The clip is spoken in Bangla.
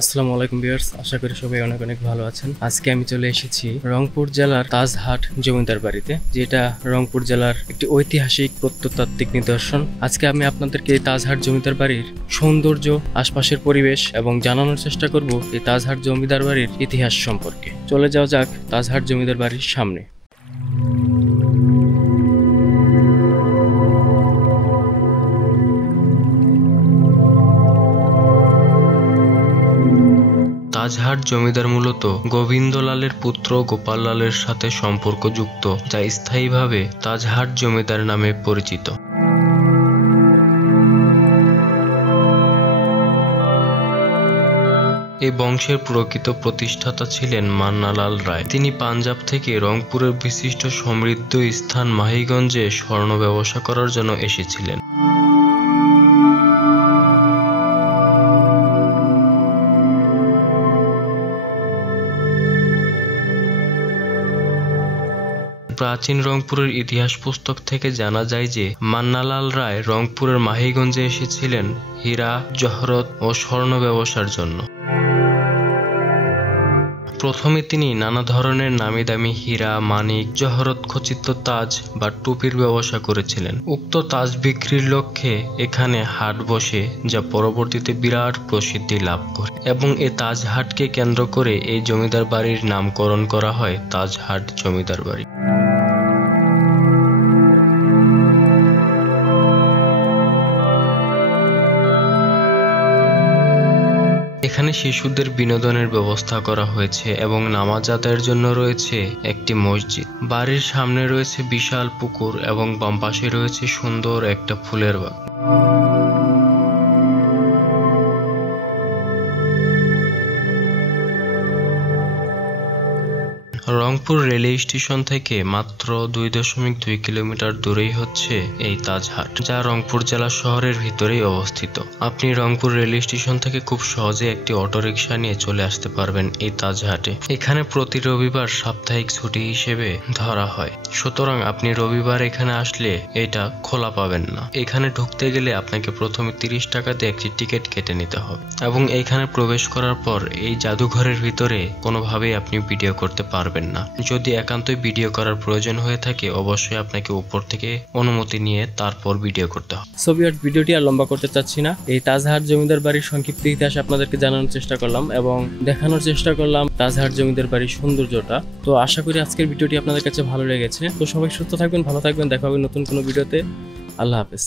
আসসালামু আলাইকুম ভিউয়ার্স, আশা করি সবাই অনেক অনেক ভালো আছেন। আজকে আমি চলে এসেছি রংপুর জেলার তাজহাট জমিদার বাড়িতে, যেটা রংপুর জেলার একটি ঐতিহাসিক প্রত্নতাত্ত্বিক নিদর্শন। আজকে আমি আপনাদেরকে এই তাজহাট জমিদার বাড়ির সৌন্দর্য, আশপাশের পরিবেশ এবং জানানোর চেষ্টা করব এই তাজহাট জমিদার বাড়ির ইতিহাস সম্পর্কে। চলে যাওয়া যাক তাজহাট জমিদার বাড়ির সামনে। তাজহাট জমিদার মূলত গোবিন্দলালের পুত্র গোপাললালের সাথে সম্পর্কযুক্ত, যা স্থায়ীভাবে তাজহাট জমিদার নামে পরিচিত। এই বংশের প্রকৃত প্রতিষ্ঠাতা ছিলেন মান্নালাল রায়। তিনি পাঞ্জাব থেকে রংপুরের বিশিষ্ট সমৃদ্ধ স্থান মাহিগঞ্জে স্বর্ণ ব্যবসা করার জন্য এসেছিলেন। প্রাচীন রংপুরের ইতিহাস পুস্তক থেকে জানা যায় যে মান্নালাল রায় রংপুরের মাহিগঞ্জে এসেছিলেন হীরা, জহরত ও স্বর্ণ ব্যবসার জন্য। প্রথমে তিনি নানা ধরনের নামি দামি হীরা, মানিক, জহরত খচিত তাজ বা টুপির ব্যবসা করেছিলেন। উক্ত তাজ বিক্রির লক্ষ্যে এখানে হাট বসে, যা পরবর্তীতে বিরাট প্রসিদ্ধি লাভ করে, এবং এই তাজহাটকে কেন্দ্র করে এই জমিদার বাড়ির নামকরণ করা হয় তাজহাট জমিদার বাড়ি। এখানে শিশুদের বিনোদনের ব্যবস্থা করা হয়েছে এবং নামাজ আদায়ের জন্য রয়েছে একটি মসজিদ। বাড়ির সামনে রয়েছে বিশাল পুকুর এবং বাম পাশে রয়েছে সুন্দর একটা ফুলের বাগ। রংপুর রেলওয়ে স্টেশন থেকে মাত্র 2.2 কিলোমিটার দূরেই হচ্ছে এই তাজহাট, যা রংপুর জেলা শহরের ভিতরেই অবস্থিত। আপনি রংপুর রেলওয়ে স্টেশন থেকে খুব সহজে একটি অটোরিকশা নিয়ে চলে আসতে পারবেন এই তাজহাটে। এখানে প্রতি রবিবার সাপ্তাহিক ছুটি হিসেবে ধরা হয়, সুতরাং আপনি রবিবার এখানে আসলে এটা খোলা পাবেন না। এখানে ঢুকতে গেলে আপনাকে প্রথমে 30 টাকা দিয়ে একটি টিকিট কেটে নিতে হবে, এবং এইখানে প্রবেশ করার পর এই জাদুঘরের ভিতরে কোনোভাবেই আপনি ভিডিও করতে পারবেন না। যদি একান্তই ভিডিও করার প্রয়োজন হয়ে থাকে, অবশ্যই আপনাকে উপর থেকে অনুমতি নিয়ে তারপর ভিডিও করতে হবে। সো ভিউয়ার্স, ভিডিওটি আর লম্বা করতে চাচ্ছি না। এই তাজহাট জমিদার বাড়ির সংক্ষিপ্ত ইতিহাস আপনাদেরকে জানানোর চেষ্টা করলাম এবং দেখানোর চেষ্টা করলাম তাজহাট জমিদার বাড়ির সৌন্দর্যটা। তো আশা করি আজকের ভিডিওটি আপনাদের কাছে ভালো লেগেছে। তো সবাই সুস্থ থাকবেন, ভালো থাকবেন, দেখা হবে নতুন কোনো ভিডিওতে। আল্লাহ হাফেজ।